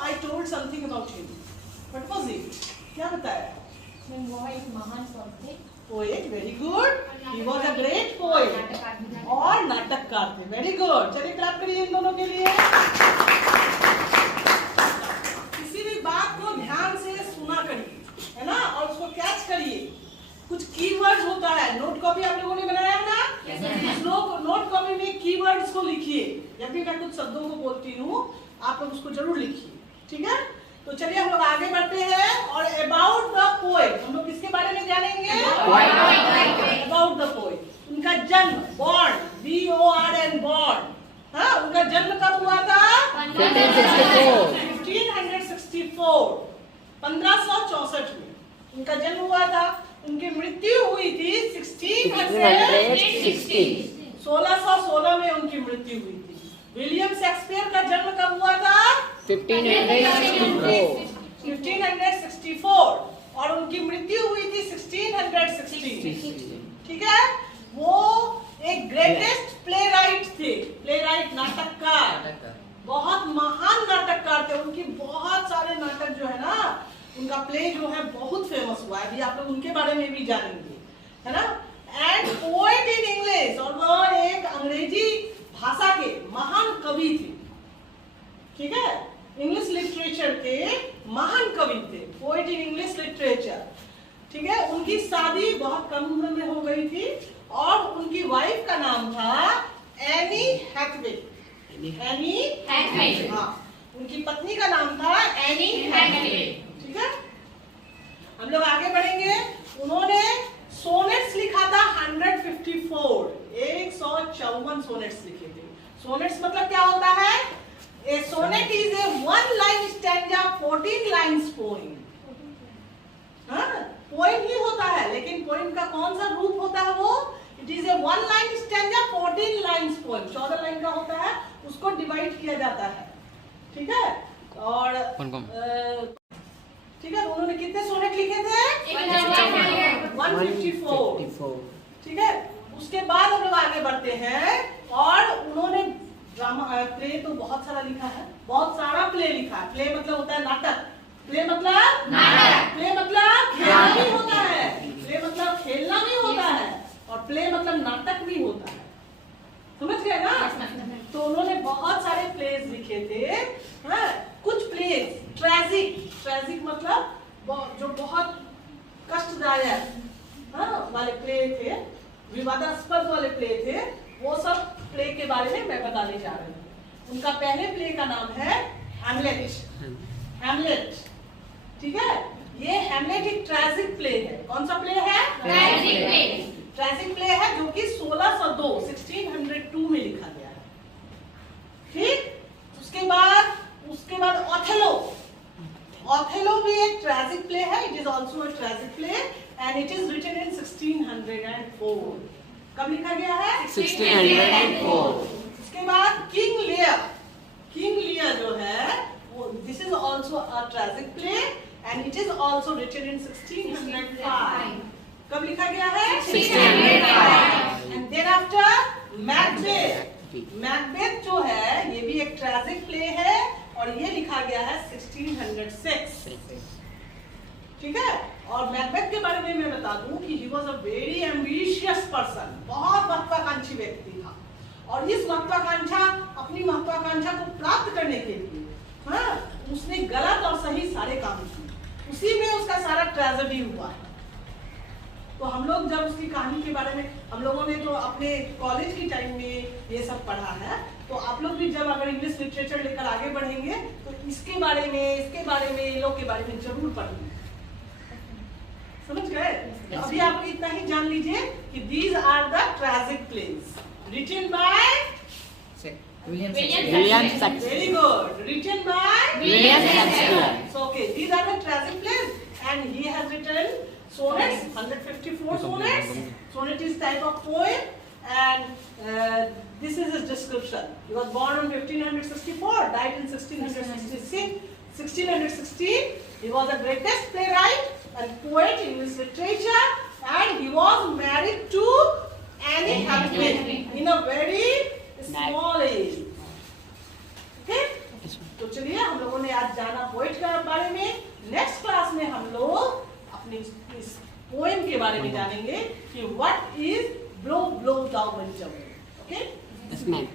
I told something about him. What was it? क्या बताया? वो एक महान poet, very good. He was a great poet. और नाटककार थे. Very good. चलिए क्लैप करिए इन दोनों के लिए. किसी भी बात को ध्यान से सुना करिए, है ना, और उसको कैच करिए. कुछ कीवर्ड्स होता है. नोट कॉपी आप लोगों ने बनाया है ना? इस नोट कॉपी में कीवर्ड्स को लिखिए. जब भी मैं कुछ शब्दों को बोलती हूँ आप लोग उसको जरूर लिखिए. ठीक है, तो चलिए हम लोग आगे बढ़ते हैं. और अबाउट द पोएट हम लोग किसके बारे में जानेंगे? About the poet. उनका जन्म, बॉर्न, BORN, बॉर्न. हाँ, उनका जन्म कब हुआ था? 1564 में उनका जन्म हुआ था. उनकी मृत्यु हुई थी 1616 में उनकी मृत्यु हुई थी. विलियम शेक्सपियर का जन्म कब हुआ था? 1564 और उनकी मृत्यु हुई थी 1616. ठीक है, वो एक ग्रेटेस्ट प्लेराइट थे. प्लेराइट, नाटककार, बहुत महान नाटककार थे. उनकी बहुत सारे नाटक जो है ना, उनका प्ले जो है बहुत फेमस हुआ है. अभी आप लोग उनके बारे में भी जानेंगे, है ना. एंड पोएट इन इंग्लिश, और वो एक अंग्रेजी भाषा के महान कवि थे. ठीक है, इंग्लिश लिटरेचर के महान कवि थे. Poet in English literature. ठीक है, उनकी शादी बहुत कम उम्र में हो गई थी और उनकी वाइफ का नाम था एनी हैथवे. हाँ, उनकी पत्नी का नाम था एनी हैथवे. ठीक है, हम लोग आगे बढ़ेंगे. उन्होंने सोनेट्स लिखा था 154 सोनेट्स लिखे थे. सोनेट्स मतलब क्या होता है? A sonnet is a one line stanza 14 lines poem. हाँ, पोएम ही होता है, लेकिन पोएम का कौन सा रूप होता है? वो it is a one line stanza 14 lines poem. 14 line का होता है, उसको डिवाइड किया जाता है. ठीक है, और ठीक है, उन्होंने कितने सोनेट लिखे थे? 154. ठीक है, उसके बाद हम लोग आगे बढ़ते हैं. और उन्होंने ड्रामा, प्ले तो बहुत सारा लिखा है. बहुत सारा प्ले लिखा है. प्ले मतलब होता है नाटक. प्ले मतलब नाटक. प्ले मतलब खेलना भी होता है. प्ले मतलब खेलना भी होता है, और प्ले मतलब नाटक भी होता है. समझ गए ना? तो उन्होंने बहुत सारे प्लेस लिखे थे. हाँ, कुछ प्लेस ट्रेजिक मतलब जो बहुत कष्टदायक वाले प्ले थे, विवादास्पद वाले प्ले थे. वो सब प्ले के बारे में मैं बताने जा रही हूँ. उनका पहले प्ले का नाम है हैमलेट. ठीक है, ये हैमलेट एक ट्रेजिक प्ले है. कौन सा प्ले है? ट्रेजिक प्ले है, जो कि 1602 में लिखा गया है. ठीक, उसके बाद ऑथेलो भी एक ट्रेजिक प्ले है. It is also a tragic play and it is written in 1604. कब लिखा गया है? 1604. उसके बाद किंग लियर जो है, वो this is also a tragic play and it is also written in 1605. कब लिखा गया है? 1605. एंड देन आफ्टर मैकबेथ जो है, ये भी एक ट्रेजिक प्ले है और ये लिखा गया है 1606. ठीक है, और मैकबेथ के बारे में मैं बता दूं कि he was a very ambitious person. बहुत महत्वाकांक्षी व्यक्ति था, और इस अपनी महत्वाकांक्षा को प्राप्त करने के लिए उसने गलत और सही सारे काम किए. उसी में उसका सारा ट्रेजेडी हुआ है. तो हम लोग जब उसकी कहानी के बारे में, हम लोगों ने तो अपने कॉलेज की टाइम में ये सब पढ़ा है, तो आप लोग भी जब अगर इंग्लिश लिटरेचर लेकर आगे बढ़ेंगे तो इसके बारे में इन लोग के बारे में जरूर पढ़ेंगे. समझ गए? अभी आप इतना ही जान लीजिए कि these are the tragic plays written by William Shakespeare. Very good. Written by William Shakespeare. So okay, these are the tragic plays, and he has written sonnets, 154 sonnets. Sonnet is type of poem, and this is his description. He was born in 1564, died in 1616. He was the greatest playwright and poet in English literature, and he was married to Annie Hathaway in a very small age. Okay? तो चलिए हम लोगों ने आज जाना बारे में next class में हम लोग अपने इस पोएम के बारे में जानेंगे कि what is blow blow the winter wind. Okay. Yes, ma'am.